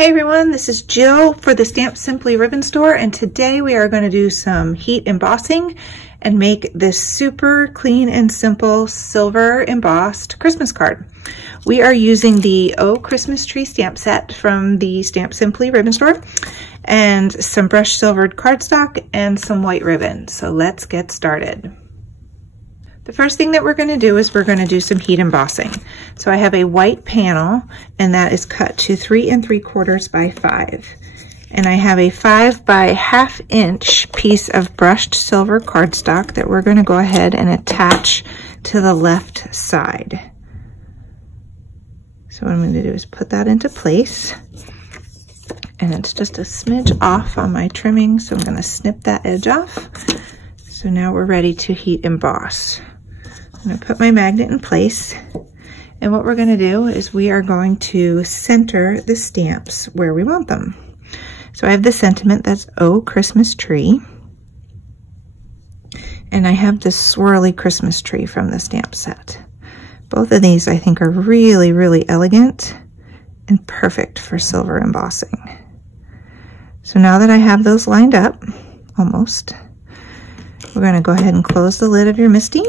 Hey everyone, this is Jill for the Stamp Simply Ribbon Store, and today we are going to do some heat embossing and make this super clean and simple silver embossed Christmas card. We are using the Oh Christmas Tree stamp set from the Stamp Simply Ribbon Store and some brushed silvered cardstock and some white ribbon. So let's get started. The first thing that we're going to do is we're going to do some heat embossing. So I have a white panel, and that is cut to 3 3/4 by 5. And I have a 5 by 1/2 inch piece of brushed silver cardstock that we're going to go ahead and attach to the left side. So what I'm going to do is put that into place. And it's just a smidge off on my trimming, so I'm going to snip that edge off. So now we're ready to heat emboss. I'm going to put my magnet in place, and what we're going to do is we are going to center the stamps where we want them. So I have the sentiment that's Oh Christmas Tree, and I have this swirly Christmas tree from the stamp set. Both of these I think are really, really elegant and perfect for silver embossing. So now that I have those lined up, almost, we're going to go ahead and close the lid of your MISTI.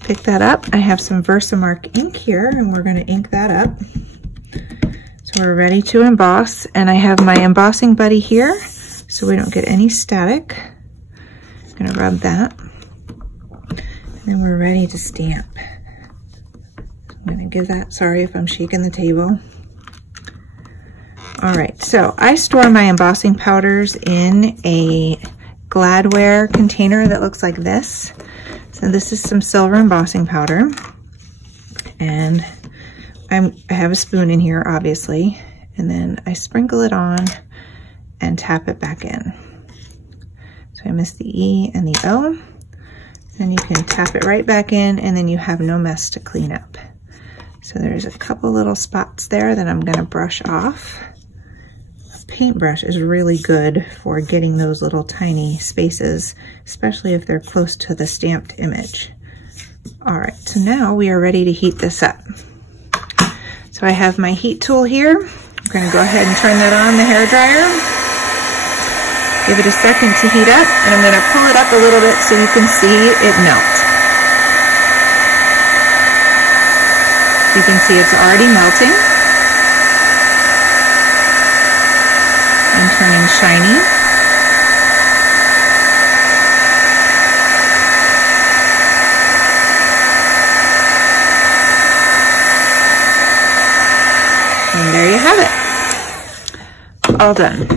Pick that up. I have some Versamark ink here, and we're going to ink that up. So we're ready to emboss, and I have my embossing buddy here so we don't get any static. I'm going to rub that, and then we're ready to stamp. I'm going to give that, sorry if I'm shaking the table. All right, so I store my embossing powders in a Gladware container that looks like this. So this is some silver embossing powder, and I have a spoon in here, obviously, and then I sprinkle it on and tap it back in. So I missed the E and the O. Then you can tap it right back in, and then you have no mess to clean up. So there's a couple little spots there that I'm going to brush off. Paintbrush is really good for getting those little tiny spaces, especially if they're close to the stamped image. All right, so now we are ready to heat this up. So I have my heat tool here. I'm going to go ahead and turn that on the hairdryer. Give it a second to heat up, and I'm going to pull it up a little bit so you can see it melt. You can see it's already melting. And turning shiny. And there you have it. All done.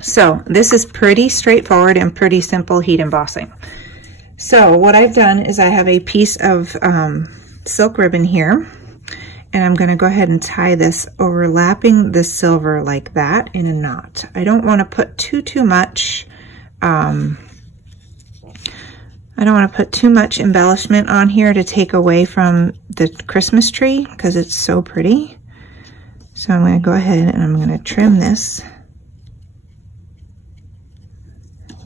So this is pretty straightforward and pretty simple heat embossing. So what I've done is I have a piece of silk ribbon here, and I'm going to go ahead and tie this overlapping the silver like that in a knot. I don't want to put too much, I don't want to put too much embellishment on here to take away from the Christmas tree because it's so pretty. So I'm going to go ahead and I'm going to trim this.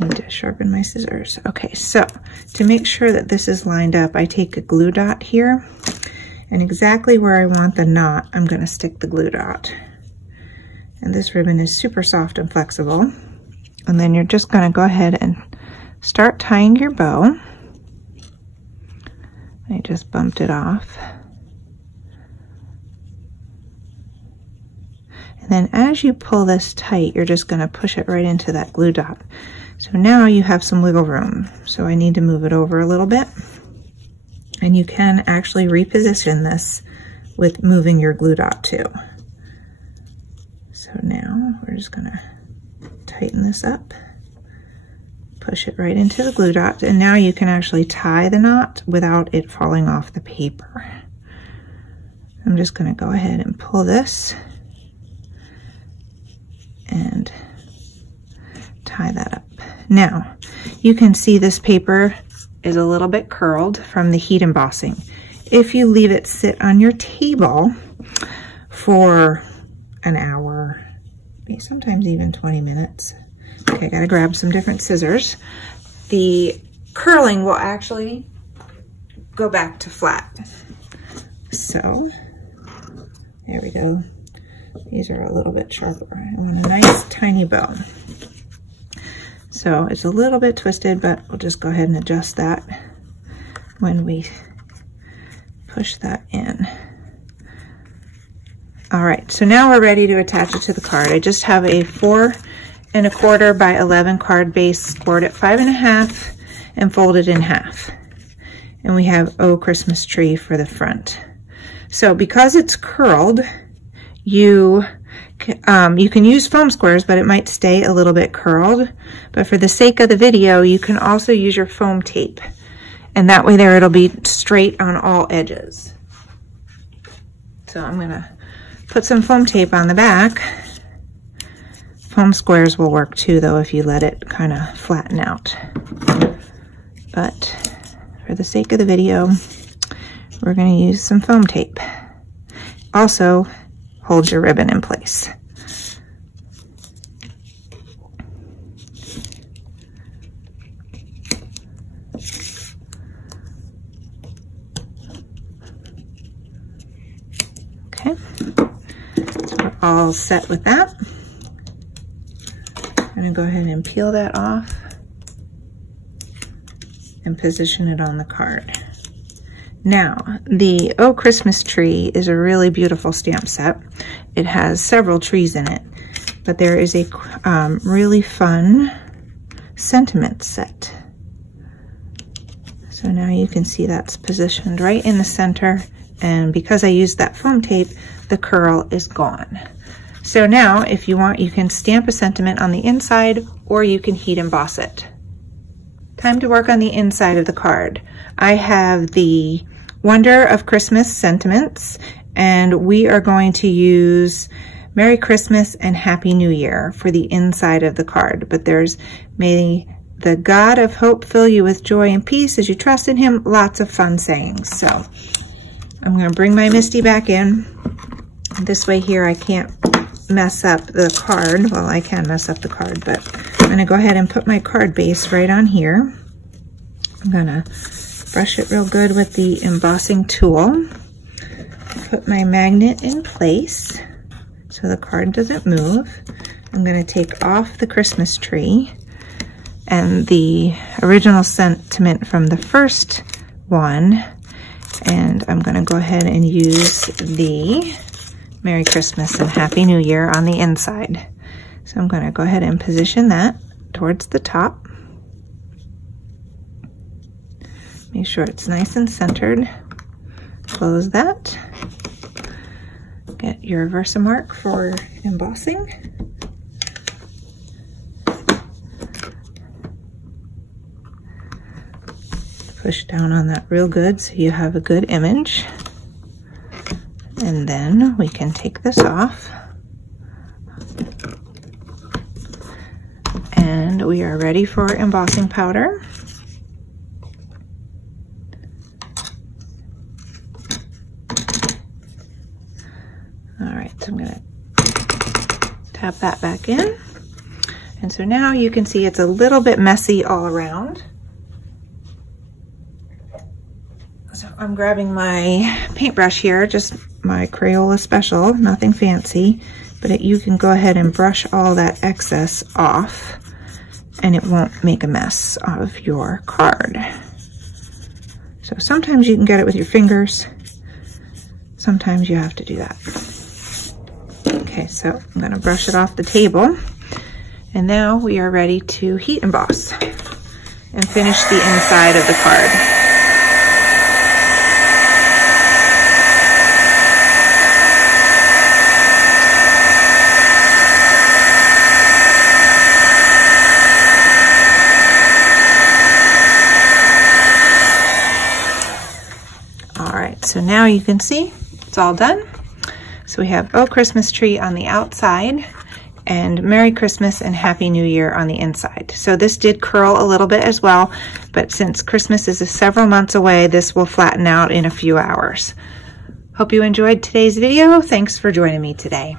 I need to sharpen my scissors. Okay, so to make sure that this is lined up, I take a glue dot here. And exactly where I want the knot, I'm going to stick the glue dot. And this ribbon is super soft and flexible. And then you're just going to go ahead and start tying your bow. I just bumped it off. And then as you pull this tight, you're just going to push it right into that glue dot. So now you have some wiggle room. So I need to move it over a little bit. And you can actually reposition this with moving your glue dot too. So now we're just gonna tighten this up, push it right into the glue dot, and now you can actually tie the knot without it falling off the paper. I'm just gonna go ahead and pull this and tie that up. Now, you can see this paper is a little bit curled from the heat embossing. If you leave it sit on your table for an hour, sometimes even 20 minutes. Okay, I gotta grab some different scissors. The curling will actually go back to flat. So, there we go. These are a little bit sharper. I want a nice tiny bow. So it's a little bit twisted, but we'll just go ahead and adjust that when we push that in. All right, so now we're ready to attach it to the card. I just have a 4 1/4 by 11 card base, scored at 5 1/2 and folded in half. And we have Oh Christmas Tree for the front. So because it's curled, you can use foam squares, but it might stay a little bit curled. But for the sake of the video, you can also use your foam tape. And that way there it'll be straight on all edges. So I'm gonna put some foam tape on the back. Foam squares will work too, though, if you let it kind of flatten out. But for the sake of the video, we're going to use some foam tape. Also, hold your ribbon in place. Okay, so we're all set with that. I'm going to go ahead and peel that off and position it on the card. Now, the Oh Christmas Tree is a really beautiful stamp set. It has several trees in it, but there is a really fun sentiment set. So now you can see that's positioned right in the center, and because I used that foam tape, the curl is gone. So now, if you want, you can stamp a sentiment on the inside, or you can heat emboss it. Time to work on the inside of the card. I have the Wonder of Christmas sentiments, and we are going to use Merry Christmas and Happy New Year for the inside of the card. But there's, may the God of hope fill you with joy and peace as you trust in him, lots of fun sayings. So I'm going to bring my Misty back in. This way here I can't mess up the card. Well, I can mess up the card, but I'm going to go ahead and put my card base right on here. I'm going to brush it real good with the embossing tool. Put my magnet in place so the card doesn't move. I'm going to take off the Christmas tree and the original sentiment from the first one, and I'm going to go ahead and use the Merry Christmas and Happy New Year on the inside. So I'm going to go ahead and position that towards the top. Make sure it's nice and centered. Close that. Get your Versamark for embossing. Push down on that real good so you have a good image. And then we can take this off. And we are ready for embossing powder. All right, so I'm gonna tap that back in. And so now you can see it's a little bit messy all around. So I'm grabbing my paintbrush here, just my Crayola Special, nothing fancy, but you can go ahead and brush all that excess off and it won't make a mess of your card. So sometimes you can get it with your fingers, sometimes you have to do that. Okay, so I'm gonna brush it off the table, and now we are ready to heat emboss and finish the inside of the card. So now you can see it's all done. So we have Oh Christmas Tree on the outside and Merry Christmas and Happy New Year on the inside. So this did curl a little bit as well, but since Christmas is several months away, this will flatten out in a few hours. Hope you enjoyed today's video. Thanks for joining me today.